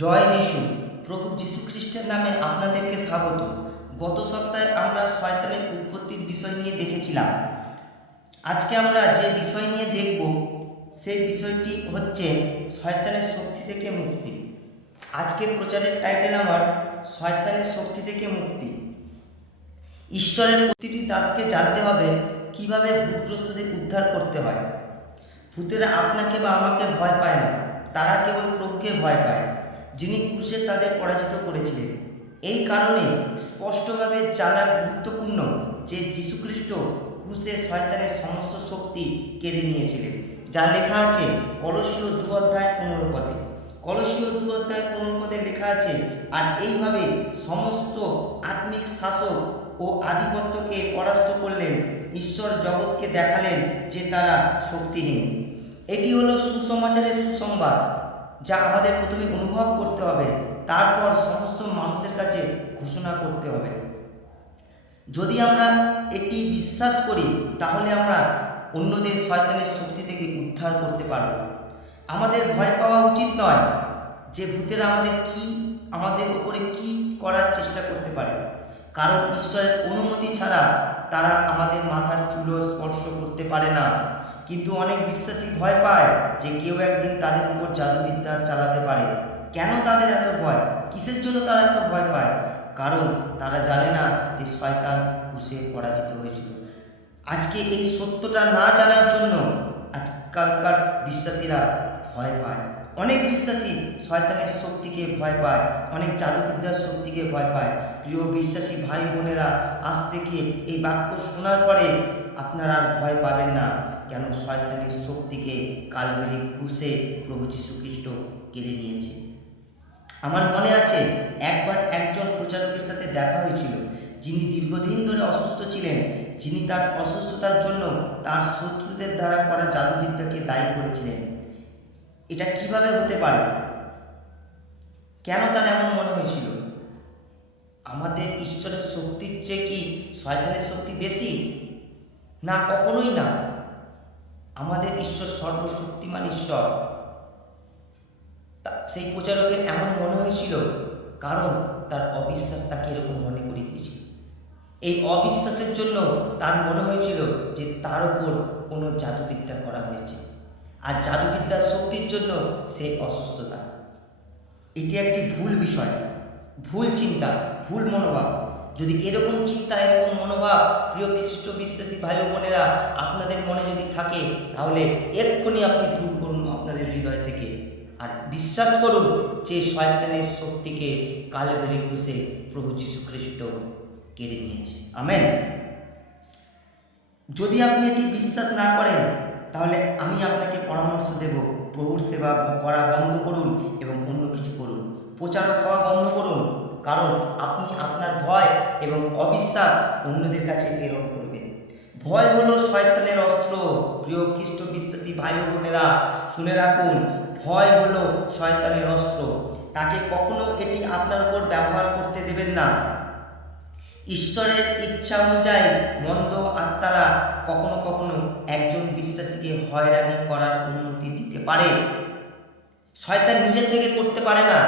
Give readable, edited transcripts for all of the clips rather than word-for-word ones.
জয় যিশু। প্রভু যীশু খ্রিস্টের নামে আপনাদেরকে স্বাগত। গত সপ্তাহে আমরা শয়তানের উৎপত্তির বিষয় নিয়ে দেখেছিলাম। আজকে আমরা যে বিষয় নিয়ে দেখব সেই বিষয়টি হচ্ছে শয়তানের শক্তি থেকে মুক্তি। আজকে প্রচারের টাইটেল আমার শয়তানের শক্তি থেকে মুক্তি। ঈশ্বরের প্রতিটি দাসকে জানতে হবে কিভাবে ভূতগ্রস্তদের উদ্ধার করতে হয়। ভূতেরা আপনাকে বা আমাকে ভয় পায় না, তারা কেবল প্রভুকে ভয় পায়, যিনি ক্রুশে তাদের পরাজিত করেছিলেন। এই কারণে স্পষ্টভাবে জানা গুরুত্বপূর্ণ যে যীশুখ্রিস্ট ক্রুশে শয়তানের সমস্ত শক্তি কেড়ে নিয়েছিলেন, যা লেখা আছে কলসীয় 2:15 পদে। কলসীয় 2:15 পদে লেখা আছে, আর এইভাবে সমস্ত আত্মিক শাসক ও আধিপত্যকে পরাস্ত করলেন। ঈশ্বর জগৎকে দেখালেন যে তারা শক্তিহীন। এটি হলো সুসমাচারের সুসংবাদ, যা আমাদের প্রথমে অনুভব করতে হবে, তারপর সমস্ত মানুষের কাছে ঘোষণা করতে হবে। যদি আমরা এটি বিশ্বাস করি, তাহলে আমরা অন্যদের শয়তানের শক্তি থেকে উদ্ধার করতে পারব। আমাদের ভয় পাওয়া উচিত নয় যে ভূতেরা আমাদের উপরে কি করার চেষ্টা করতে পারে, কারণ ঈশ্বরের অনুমতি ছাড়া তারা আমাদের মাথার চুলও স্পর্শ করতে পারে না। কিন্তু অনেক বিশ্বাসী ভয় পায় যে কেউ একদিন তাদের উপর জাদুবিদ্যা চালাতে পারে। কেন তাদের এত ভয়? কিসের জন্য তারা এত ভয় পায়? কারণ তারা জানে না যে শয়তান ক্রুশে পরাজিত হয়েছিল। আজকে এই সত্যটা না জানার জন্য আজকালকার বিশ্বাসীরা ভয় পায়। অনেক বিশ্বাসী শয়তানের শক্তিকে ভয় পায়, অনেক জাদুবিদ্যার শক্তিকে ভয় পায়। প্রিয় বিশ্বাসী ভাই বোনেরা, আজ থেকে এই বাক্য শোনার পরে আপনারা আর ভয় পাবেন না। কেন? শয়তানের শক্তিকে কালভারি ক্রুশে প্রভু যীশু খ্রিস্ট কেড়ে নিয়েছে। আমার মনে আছে একবার একজন প্রচারকের সাথে দেখা হয়েছিল, যিনি দীর্ঘদিন ধরে অসুস্থ ছিলেন, যিনি তার অসুস্থতার জন্য তার শত্রুদের দ্বারা করা জাদুবিদ্যাকে দায়ী করেছিলেন। এটা কিভাবে হতে পারে? কেন তার এমন মনে হয়েছিল? আমাদের ঈশ্বরের শক্তির চেয়ে কি শয়তানের শক্তি বেশি? না, কখনোই না। আমাদের ঈশ্বর সর্বশক্তিমান ঈশ্বর। সেই প্রচারকের এমন মনে হয়েছিল কারণ তার অবিশ্বাস তাকে এরকম মনে করিয়ে দিয়েছিল। এই অবিশ্বাসের জন্য তার মনে হয়েছিল যে তার উপর কোনো জাদুবিদ্যা করা হয়েছে, আর জাদুবিদ্যার শক্তির জন্য সে অসুস্থতা। এটি একটি ভুল বিষয়, ভুল চিন্তা, ভুল মনোভাব। যদি এরকম চিন্তা, এরকম মনোভাব প্রিয় খ্রিস্ট বিশ্বাসী ভাই ও বোনেরা আপনাদের মনে যদি থাকে, তাহলে এক্ষুনি আপনি দূর করুন আপনাদের হৃদয় থেকে, আর বিশ্বাস করুন যে শয়তানের শক্তিকে কালভারি ক্রুশে প্রভু যীশু খ্রিস্ট কেড়ে নিয়েছে। আমেন। যদি আপনি এটি বিশ্বাস না করেন, তাহলে আমি আপনাকে পরামর্শ দেব, প্রভুর সেবা করা বন্ধ করুন এবং অন্য কিছু করুন। প্রচারক হওয়া বন্ধ করুন, কারণ আপনি আপনার ভয় এবং অবিশ্বাস অন্যদের কাছে প্রেরণ করবেন। ভয় হলো শয়তানের অস্ত্র। প্রিয় খ্রিস্ট বিশ্বাসী ভাই ও বোনেরা, শুনে রাখুন, ভয় হলো শয়তানের অস্ত্র। তাকে কখনো এটি আপনার উপর ব্যবহার করতে দেবেন না। ঈশ্বরের ইচ্ছা অনুযায়ী মন্দ আত্মারা কখনো কখনো একজন বিশ্বাসীকে হয়রানি করার অনুমতি দিতে পারে। শয়তান নিজে থেকে করতে পারে না।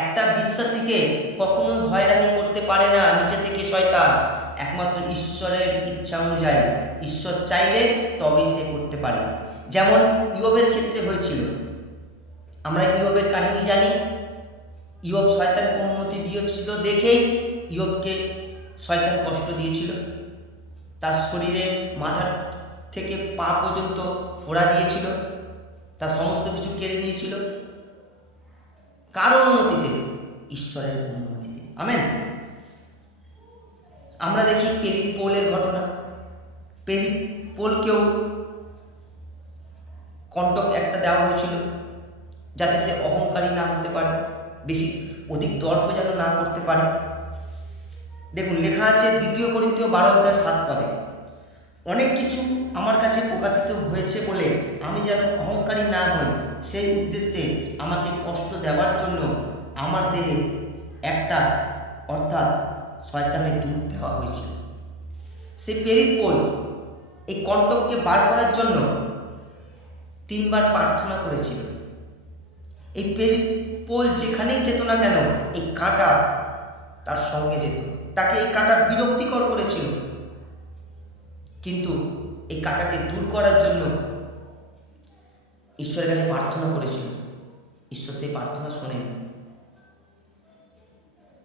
একটা বিশ্বাসীকে কখনো হয়রানি করতে পারে না নিজে থেকে শয়তান, একমাত্র ঈশ্বরের ইচ্ছা অনুযায়ী। ঈশ্বর চাইলে তবেই সে করতে পারে। যেমন ইয়োবের ক্ষেত্রে হয়েছিল। আমরা ইয়োবের কাহিনী জানি। ইয়োব শয়তানকে অনুমতি দিয়েছিল দেখেই ইয়োবকে শয়তান কষ্ট দিয়েছিল। তার শরীরে মাথার থেকে পা পর্যন্ত ফোড়া দিয়েছিল, তার সমস্ত কিছু কেড়ে নিয়েছিল। কার অনুমতিতে? ঈশ্বরের অনুমতিতে। আমেন। আমরা দেখি পেরিত পৌলের ঘটনা। পেরিত পৌলকেও কণ্টক একটা দেওয়া হয়েছিল, যাতে সে অহংকারী না হতে পারে, বেশি অধিক তর্ক যেন না করতে পারে। দেখুন, লেখা আছে 2 করিন্থীয় 12:7 পদে, অনেক কিছু আমার কাছে প্রকাশিত হয়েছে বলে আমি যেন অহংকারী না হই, সেই উদ্দেশ্যে আমাকে কষ্ট দেওয়ার জন্য আমার দেহে একটা অর্থাৎ শয়তানের দূত দেওয়া হয়েছিল। সে পেরিত পৌল এই কণ্টককে বার করার জন্য 3 বার প্রার্থনা করেছিল। এই পেরিত পোল যেখানেই যেত না কেন এই কাঁটা তার সঙ্গে যেত, তাকে এই কাঁটা বিরক্তিকর করেছিল। কিন্তু এই কাঁটাকে দূর করার জন্য ঈশ্বরের কাছে প্রার্থনা করেছিল, ঈশ্বর সেই প্রার্থনা শোনেনি।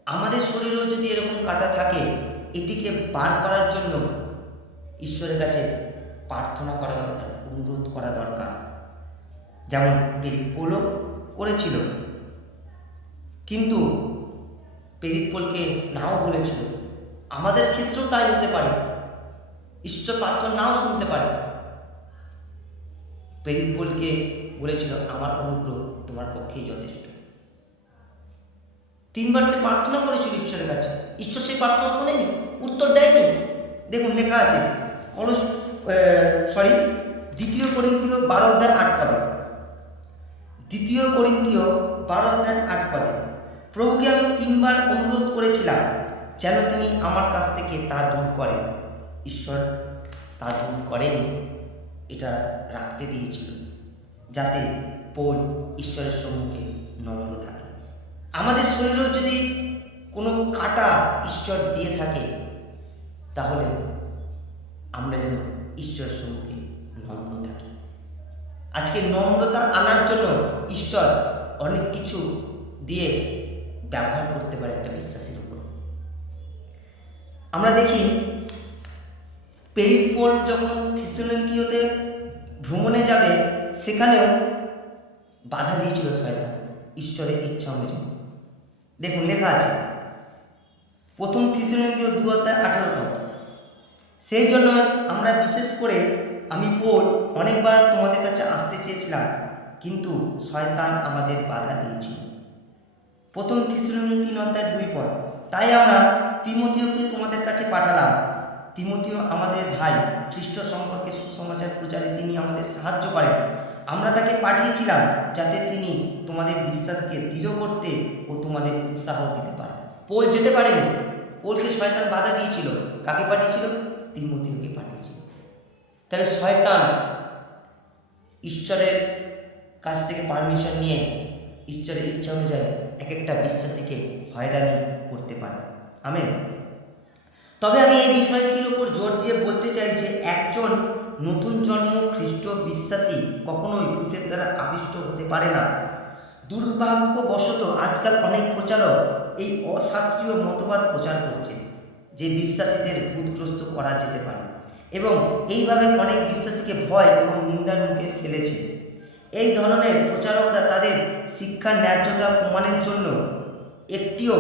আমাদের শরীরেও যদি এরকম কাঁটা থাকে, এটিকে বার করার জন্য ঈশ্বরের কাছে প্রার্থনা করা দরকার, অনুরোধ করা দরকার, যেমন পেরিত পোলও করেছিল। কিন্তু পেরিত পোলকে নাও বলেছিল। আমাদের ক্ষেত্রেও তাই হতে পারে, ঈশ্বর প্রার্থনা নাও শুনতে পারে। পেরিত পোলকে বলেছিল, আমার অনুগ্রহ তোমার পক্ষেই যথেষ্ট। 3 বার সে প্রার্থনা করেছিল ঈশ্বরের কাছে, ঈশ্বর সেই প্রার্থনা শোনেনি, উত্তর দেয়নি। দেখুন লেখা আছে দ্বিতীয় করিন্থীয় 12 অধ্যায় 8 পদে, দ্বিতীয় করিন্থীয় 12 অধ্যায় 8 পদে, প্রভুকে আমি 3 বার অনুরোধ করেছিলাম যেন তিনি আমার কাছ থেকে তা দূর করেন। ঈশ্বর তা দূর করেনি, এটা রাখতে দিয়েছিল যাতে পোল ঈশ্বরের সম্মুখে নম্র থাকে। আমাদের শরীরেও যদি কোনো কাঁটা ঈশ্বর দিয়ে থাকে, তাহলে আমরা যেন ঈশ্বরের সম্মুখে নম্র থাকি। আজকে নম্রতা আনার জন্য ঈশ্বর অনেক কিছু দিয়ে ব্যবহার করতে পারে একটা বিশ্বাসীর উপর। আমরা দেখি পেরিত পোল যখন থিসলনিকীতে ভ্রমণে যাবে, সেখানেও বাধা দিয়েছিল শয়তান ঈশ্বরের ইচ্ছা অনুযায়ী। দেখুন লেখা আছে প্রথম থিসলনিকীয় 2 অধ্যায় 18 পদ, সেই জন্য আমরা বিশেষ করে আমি পোল অনেকবার তোমাদের কাছে আসতে চেয়েছিলাম, কিন্তু শয়তান আমাদের বাধা দিয়েছিল। প্রথম থিসলনিকীয় 3 অধ্যায় 2 পদ, তাই আমরা তিমথিওকে তোমাদের কাছে পাঠালাম। তিমথিও আমাদের ভাই, খ্রিস্ট সম্পর্কে সুসমাচার প্রচারে তিনি আমাদের সাহায্য করেন। আমরা তাকে পাঠিয়েছিলাম যাতে তিনি তোমাদের বিশ্বাসকে দৃঢ় করতে ও তোমাদের উৎসাহ দিতে পারে। পোল যেতে পারেনি, পোলকে শয়তান বাধা দিয়েছিল। কাকে পাঠিয়েছিল? তিমথিওকে পাঠিয়েছিল। তাহলে শয়তান ঈশ্বরের কাছ থেকে পারমিশন নিয়ে ঈশ্বরের ইচ্ছা অনুযায়ী এক একটা বিশ্বাসীকে হয়রানি করতে পারে। আমেন। তবে আমি এই বিষয়টির উপর জোর দিয়ে বলতে চাই যে একজন নতুন জন্ম খ্রিস্ট বিশ্বাসী কখনোই ভূতের দ্বারা আবিষ্ট হতে পারে না। দুর্ভাগ্যবশত আজকাল অনেক প্রচারক এই অশাস্ত্রীয় মতবাদ প্রচার করছে যে বিশ্বাসীদের ভূতগ্রস্ত করা যেতে পারে, এবং এইভাবে অনেক বিশ্বাসীকে ভয় এবং নিন্দার মুখে ফেলেছে। এই ধরনের প্রচারকরা তাদের শিক্ষার ন্যায্যতা প্রমাণের জন্য একটিও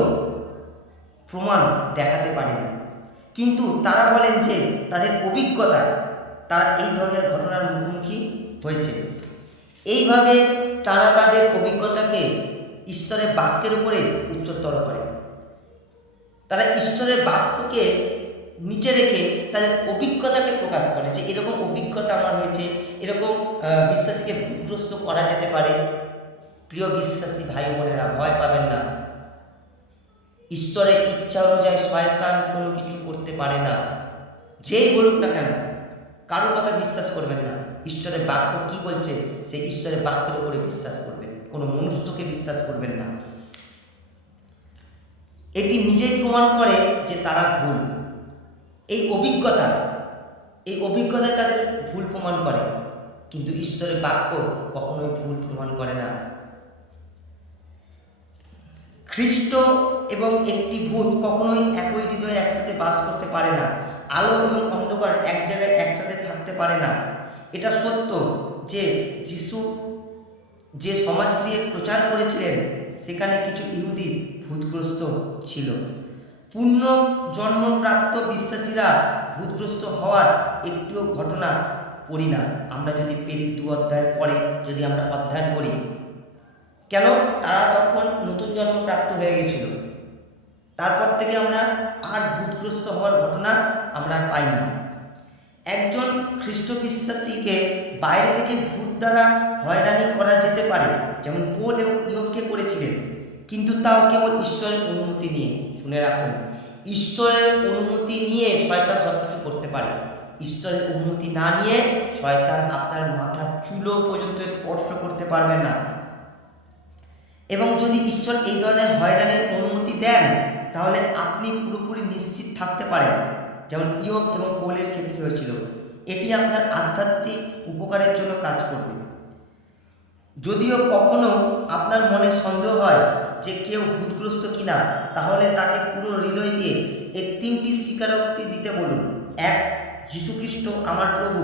প্রমাণ দেখাতে পারেনি, কিন্তু তারা বলেন যে তাদের অভিজ্ঞতা তারা এই ধরনের ঘটনার মুখোমুখি হয়েছে। এইভাবে তারা তাদের অভিজ্ঞতাকে ঈশ্বরের বাক্যের উপরে উচ্চতর করে। তারা ঈশ্বরের বাক্যকে নিচে রেখে তাদের অভিজ্ঞতাকে প্রকাশ করে যে এরকম অভিজ্ঞতা আমার হয়েছে, এরকম বিশ্বাসীকে ভূতগ্রস্ত করা যেতে পারে। প্রিয় বিশ্বাসী ভাই বোনেরা, ভয় পাবেন না। ঈশ্বরের ইচ্ছা অনুযায়ী শয়তান কোনো কিছু করতে পারে না। যেই বলুক না কেন, কারো কথা বিশ্বাস করবেন না। ঈশ্বরের বাক্য কি বলছে সেই ঈশ্বরের বাক্যের উপরে বিশ্বাস করবেন, কোনো মনুষ্যকে বিশ্বাস করবেন না। এটি নিজেই প্রমাণ করে যে তারা ভুল। এই অভিজ্ঞতায় তাদের ভুল প্রমাণ করে, কিন্তু ঈশ্বরের বাক্য কখনোই ভুল প্রমাণ করে না। খ্রিস্ট এবং একটি ভূত কখনোই একই হৃদয়ে একসাথে বাস করতে পারে না। আলো এবং অন্ধকার এক জায়গায় একসাথে থাকতে পারে না। এটা সত্য যে যিশু যে সমাজগৃহে প্রচার করেছিলেন সেখানে কিছু ইহুদি ভূতগ্রস্ত ছিল। পূর্ণ জন্মপ্রাপ্ত বিশ্বাসীরা ভূতগ্রস্ত হওয়ার একটিও ঘটনা পড়ি না। আমরা যদি পেরিত 2 অধ্যায়ের পরে যদি আমরা অধ্যয়ন করি, কেন তারা তখন নতুন জন্ম প্রাপ্ত হয়ে গেছিল, তারপর থেকে আমরা আর ভূতগ্রস্ত হওয়ার ঘটনা আমরা পাই না। একজন খ্রিস্ট বিশ্বাসীকে বাইরে থেকে ভূত দ্বারা হয়রানি করা যেতে পারে, যেমন পোল এবং ইয়োবকে করেছিলেন, কিন্তু তাও কেবল ঈশ্বরের অনুমতি নিয়ে। শুনে রাখুন, ঈশ্বরের অনুমতি নিয়ে শয়তান সব কিছু করতে পারে। ঈশ্বরের অনুমতি না নিয়ে শয়তান আপনার মাথার চুলো পর্যন্ত স্পর্শ করতে পারবে না। এবং যদি ঈশ্বর এই ধরনের হয়রানির অনুমতি দেন তাহলে আপনি পুরোপুরি নিশ্চিত থাকতে পারেন, যেমন ইয়োব এবং পৌলের ক্ষেত্রে হয়েছিল। এটি আপনার আধ্যাত্মিক উপকারের জন্য কাজ করবে। যদিও কখনো আপনার মনে সন্দেহ হয় যে কেউ ভূতগ্রস্ত কিনা, তাহলে তাকে পুরো হৃদয় দিয়ে এই 3টি স্বীকারোক্তি দিতে বলুন। 1. যীশুখ্রিস্ট আমার প্রভু।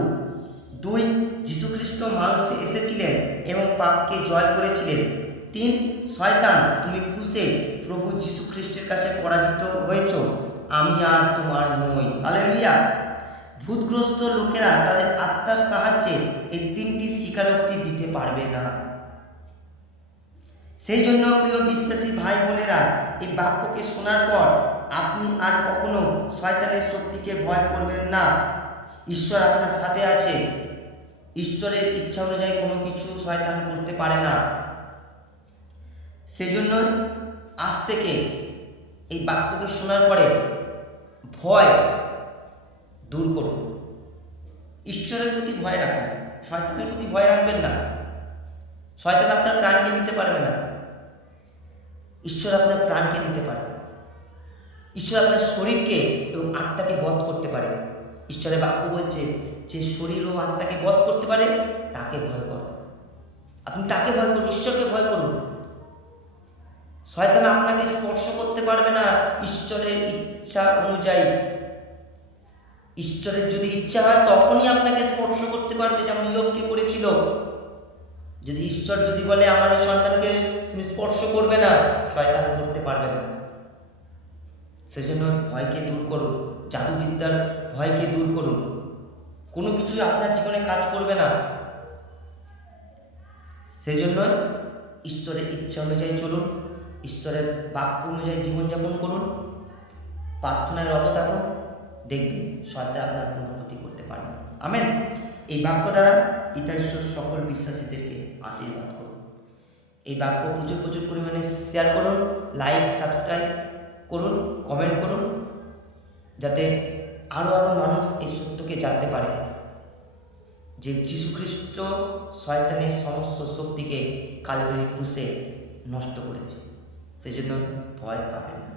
2. যীশুখ্রিস্ট মাংসে এসেছিলেন এবং পাপকে জয় করেছিলেন। 3. শয়তান, তুমি ক্রুশে প্রভু যীশুখ্রিস্টের কাছে পরাজিত হয়েছ, আমি আর তোমার নই। হালেলুয়া। ভূতগ্রস্ত লোকেরা তাদের আত্মার সাহায্যে এই 3টি স্বীকারোক্তি দিতে পারবে না। সেই জন্য প্রিয় বিশ্বাসী ভাই বোনেরা, এই বাক্যকে শোনার পর আপনি আর কখনো শয়তানের শক্তিকে ভয় করবেন না। ঈশ্বর আপনার সাথে আছে। ঈশ্বরের ইচ্ছা অনুযায়ী কোনো কিছু শয়তান করতে পারে না। সেজন্য আজ থেকে এই বাক্যকে শোনার পরে ভয় দূর করুন। ঈশ্বরের প্রতি ভয় রাখুন, শয়তানের প্রতি ভয় রাখবেন না। শয়তান আপনার প্রাণকে নিতে পারবে না, ঈশ্বর আপনার প্রাণকে নিতে পারে। ঈশ্বর আপনার শরীরকে এবং আত্মাকে বধ করতে পারে। ঈশ্বরের বাক্য বলছে যে শরীর ও আত্মাকে বধ করতে পারে তাকে ভয় করো। আপনি তাকে ভয় করুন, ঈশ্বরকে ভয় করুন। শয়তান আপনাকে স্পর্শ করতে পারবে না ঈশ্বরের ইচ্ছা অনুযায়ী। ঈশ্বরের যদি ইচ্ছা হয় তখনই আপনাকে স্পর্শ করতে পারবে, যেমন ইয়োবকে করেছিল। যদি ঈশ্বর যদি বলে আমার এই সন্তানকে তুমি স্পর্শ করবে না, শয়তান করতে পারবে না। সেজন্য ভয়কে দূর করুন, জাদুবিদ্যার ভয়কে দূর করুন। কোনো কিছুই আপনার জীবনে কাজ করবে না। সেজন্য ঈশ্বরের ইচ্ছা অনুযায়ী চলুন, ঈশ্বরের বাক্য অনুযায়ী জীবনযাপন করুন, প্রার্থনায় রত থাকুন, দেখবেন শয়তান আপনার কোনো ক্ষতি করতে পারবে না। আমেন। এই বাক্য দ্বারা পিতা ঈশ্বর সকল বিশ্বাসীদেরকে আশীর্বাদ করুন। এই বাক্য প্রচুর প্রচুর পরিমাণে শেয়ার করুন, লাইক সাবস্ক্রাইব করুন, কমেন্ট করুন, যাতে আরও মানুষ এই সত্যকে জানতে পারে যে যীশুখ্রিস্ট শয়তানের সমস্ত শক্তিকে কালভারি ক্রুশে নষ্ট করেছে। সেজন্য ভয় পাবেন না।